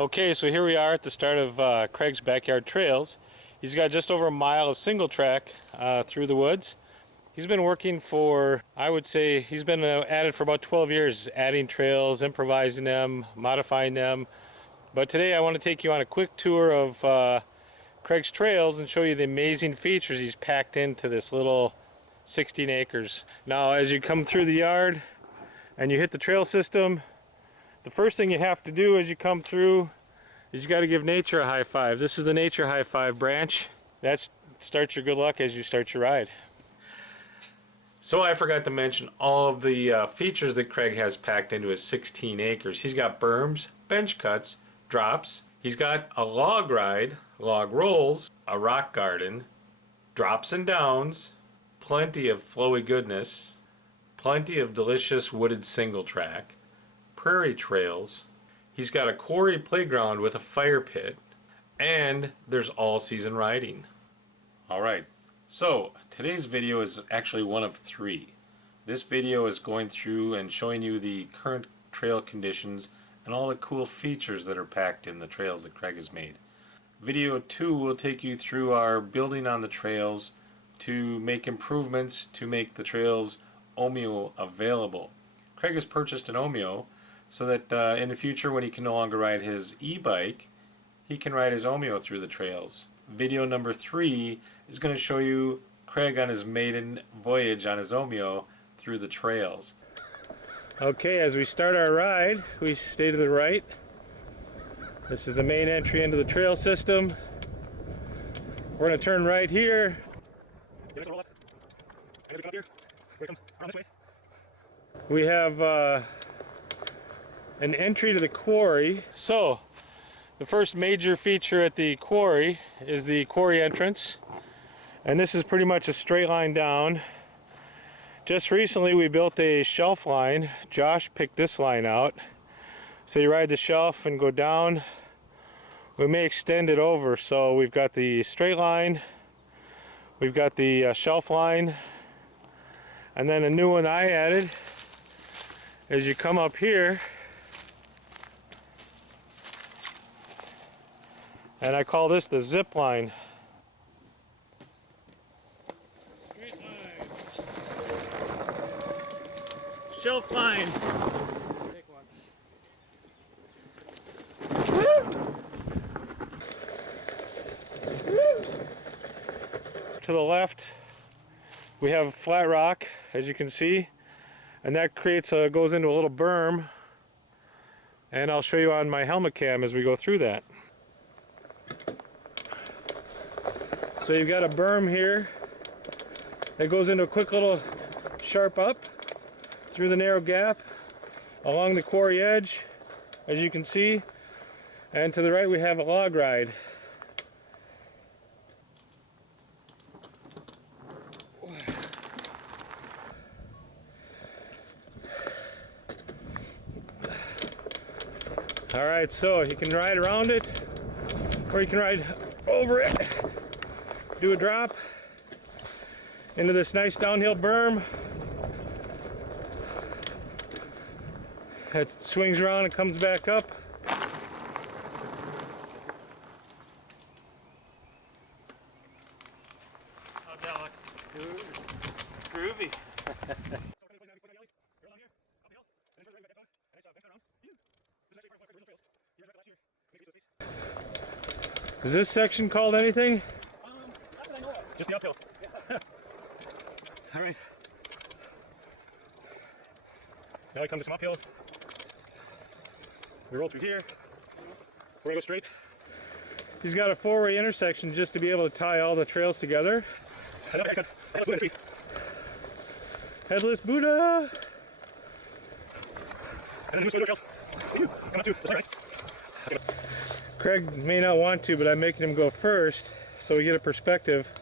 Okay, so here we are at the start of Craig's backyard trails. He's got just over a mile of single track through the woods. He's been working for, I would say, he's been at it for about 12 years, adding trails, improvising them, modifying them. But today I want to take you on a quick tour of Craig's trails and show you the amazing features he's packed into this little 16 acres. Now, as you come through the yard and you hit the trail system, the first thing you have to do as you come through is you got to give nature a high five. This is the nature high five branch. That starts your good luck as you start your ride. So I forgot to mention all of the features that Craig has packed into his 16 acres. He's got berms, bench cuts, drops. He's got a log ride, log rolls, a rock garden, drops and downs, plenty of flowy goodness, plenty of delicious wooded single track, prairie trails. He's got a quarry playground with a fire pit, and there's all-season riding. Alright, so today's video is actually one of three. This video is going through and showing you the current trail conditions and all the cool features that are packed in the trails that Craig has made. Video 2 will take you through our building on the trails to make improvements to make the trails Omeo available. Craig has purchased an Omeo so that in the future, when he can no longer ride his e-bike, he can ride his Omeo through the trails. Video number 3 is going to show you Craig on his maiden voyage on his Omeo through the trails. Okay, as we start our ride, we stay to the right. This is the main entry into the trail system. We're going to turn right here. We have an entry to the quarry. So the first major feature at the quarry is the quarry entrance, and this is pretty much a straight line down. Just recently we built a shelf line. Josh picked this line out, so you ride the shelf and go down. We may extend it over, so we've got the straight line, we've got the shelf line, and then a new one I added. As you come up here, and I call this the zip line. Straight line. Shelf line. Big ones. To the left, we have flat rock, as you can see, and that goes into a little berm, and I'll show you on my helmet cam as we go through that. So you've got a berm here that goes into a quick little sharp up through the narrow gap along the quarry edge, as you can see, and to the right we have a log ride. Alright, so you can ride around it, or you can ride over it, do a drop into this nice downhill berm. It swings around and comes back up. How'd that look? Groovy. Is this section called anything? Not that I know of. Just the uphill. Yeah. All right. Now I come to some uphill. We roll through here. We're gonna go straight. He's got a four-way intersection just to be able to tie all the trails together. Headless Buddha. And then trails. Come up to. That's right. Craig may not want to, but I'm making him go first so we get a perspective,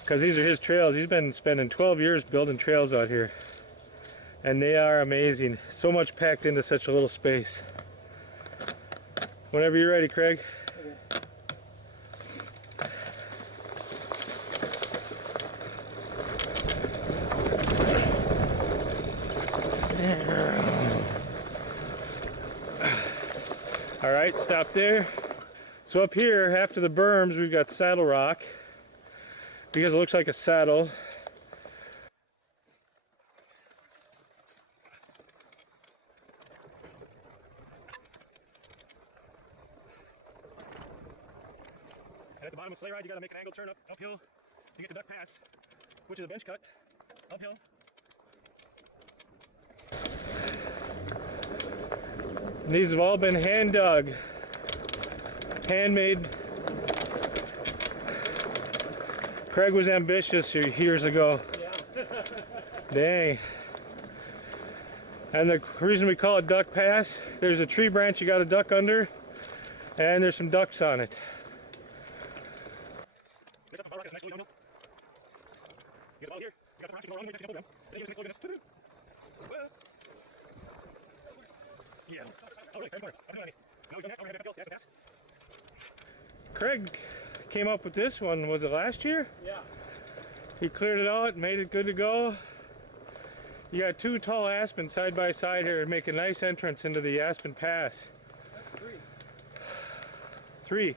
because these are his trails. He's been spending 12 years building trails out here, and they are amazing. So much packed into such a little space. Whenever you're ready, Craig. All right, stop there. So up here, after the berms, we've got saddle rock because it looks like a saddle. And at the bottom of sleigh ride, you got to make an angle turn uphill to get to Duck Pass, which is a bench cut uphill. And these have all been hand dug, handmade. Craig was ambitious years ago. Yeah. Dang. And the reason we call it Duck Pass, there's a tree branch you got to duck under, and there's some ducks on it. There's a bar rock that's nice little downhill. You get the ball here, you got the rocks to go around, you got the temple down. Then you get the next little bit. Well. Yeah. Oh, really? Now we've done that. Over here, yeah, pass. Craig came up with this one, was it last year? Yeah. He cleared it out, made it good to go. You got two tall aspens side by side here and make a nice entrance into the Aspen Pass. That's three. Three.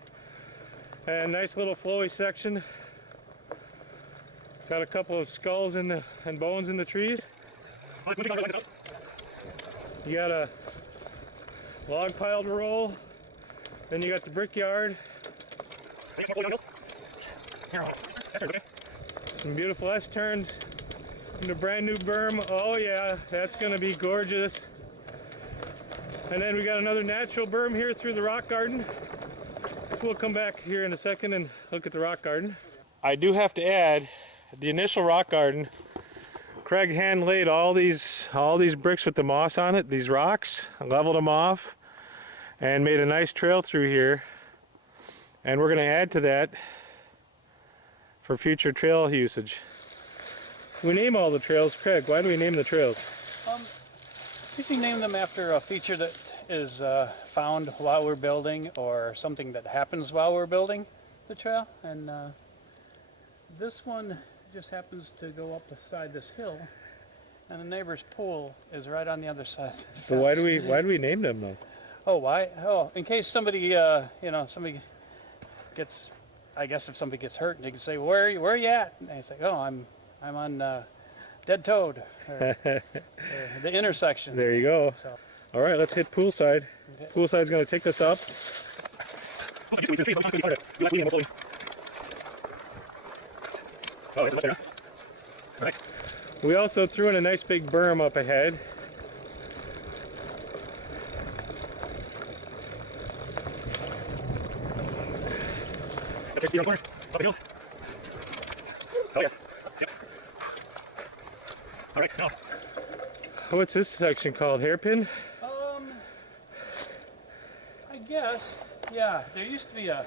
And nice little flowy section. Got a couple of skulls in the and bones in the trees. You got a log pile to roll. Then you got the brickyard. Some beautiful S-turns. And a brand new berm. Oh yeah, that's gonna be gorgeous. And then we got another natural berm here through the rock garden. We'll come back here in a second and look at the rock garden. I do have to add, the initial rock garden, Craig hand laid all these bricks with the moss on it, these rocks, leveled them off, and made a nice trail through here. And we're gonna add to that for future trail usage. We name all the trails, Craig. Why do we name the trails? Usually name them after a feature that is found while we're building or something that happens while we're building the trail. And this one just happens to go up beside this hill, and the neighbor's pool is right on the other side of this fence. So why do we name them though? Oh, why? Oh, in case somebody, somebody gets, I guess if somebody gets hurt, and they can say, where are you at? And they say, oh, I'm on Dead Toad, or the intersection. There you go. So, all right, let's hit poolside. okay. Poolside's going to take us up. We also threw in a nice big berm up ahead. Oh yeah. Yep. All right. Now. What's this section called? Hairpin? I guess, yeah. There used to be a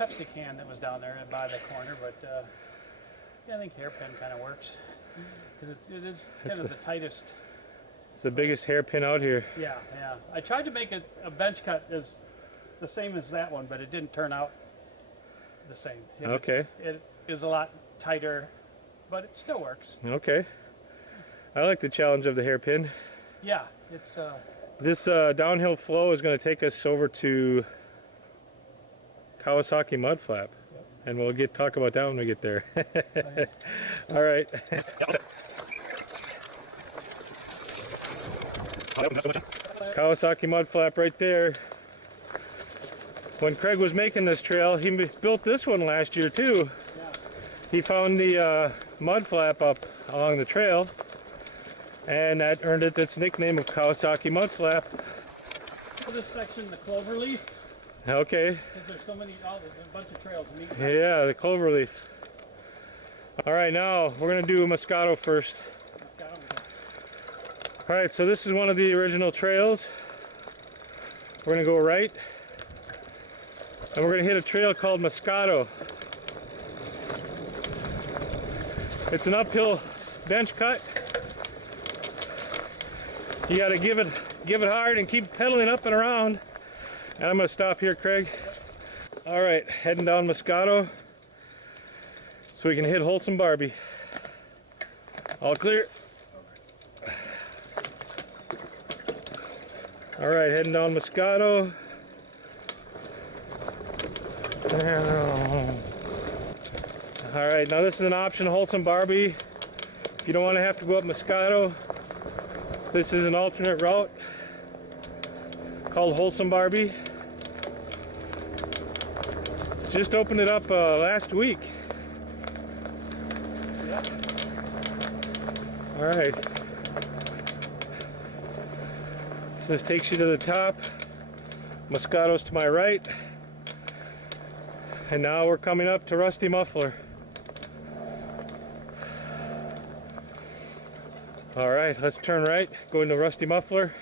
Pepsi can that was down there by the corner, but yeah, I think hairpin kind of works because it is kind of the tightest. It's the biggest hairpin out here. Yeah, yeah. I tried to make a bench cut as the same as that one, but it didn't turn out the same. Okay. It is a lot tighter, but it still works. Okay. I like the challenge of the hairpin. Yeah, it's This downhill flow is going to take us over to Kawasaki Mud Flap, and we'll talk about that when we get there. okay. All right. Kawasaki Mud Flap right there. When Craig was making this trail, he built this one last year too. Yeah. He found the mud flap up along the trail, and that earned it its nickname of Kawasaki Mud Flap. For this section, the cloverleaf, Okay. because there's so many, a bunch of trails. Yeah, the cloverleaf. All right, now we're gonna do Moscato first. All right, so this is one of the original trails. We're gonna go right, and we're gonna hit a trail called Moscato. It's an uphill bench cut. You gotta give it hard and keep pedaling up and around. And I'm gonna stop here, Craig. All right, heading down Moscato so we can hit Wholesome Barbie. All clear. All right, heading down Moscato. All right, now this is an option, Wholesome Barbie. If you don't want to have to go up Moscato, this is an alternate route called Wholesome Barbie. Just opened it up last week. All right. So this takes you to the top. Moscato's to my right. And now we're coming up to Rusty Muffler. All right, let's turn right, go into Rusty Muffler.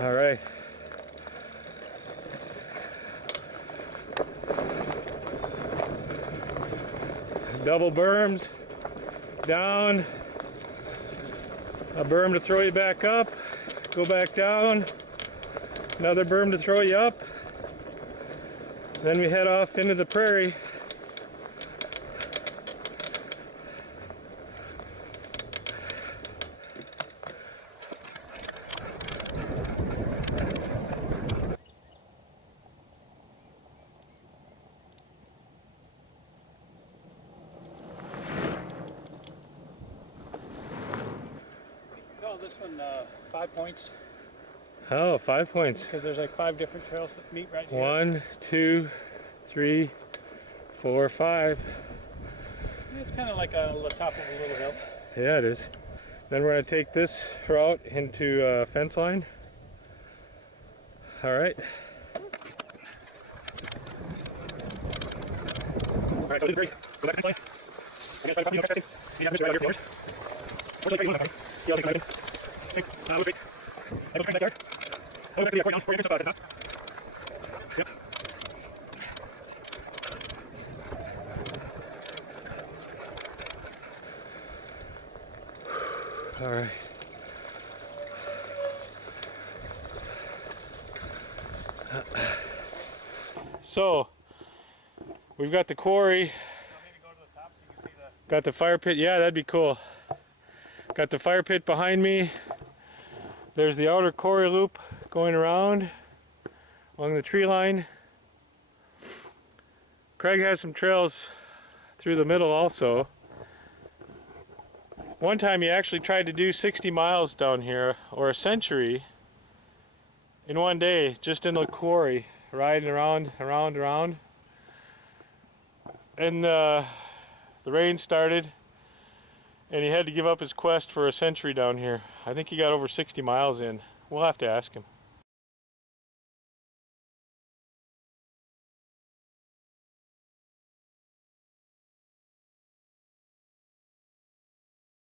All right. Double berms, down, a berm to throw you back up, go back down, another berm to throw you up, then we head off into the prairie. This one 5 points. Oh, 5 points. Because there's like 5 different trails that meet right here. 1, 2, 3, 4, 5. It's kind of like on the top of a little hill. Yeah, it is. Then we're going to take this route into fence line. All right. All right, so this break. Go back to this line. I'm going to try to find you. You have this right over here for yours. What's the break? Yeah, I'll take it. Okay, we'll break. I go to the backyard. I'll go back to the accordion. We're going to get some Yep. All right. So we've got the quarry. Got the fire pit. Yeah, that'd be cool. Got the fire pit behind me. There's the outer quarry loop going around along the tree line. Craig has some trails through the middle also. One time he actually tried to do 60 miles down here, or a century, in one day, just in the quarry, riding around. And the rain started, and he had to give up his quest for a century down here. I think he got over 60 miles in. We'll have to ask him.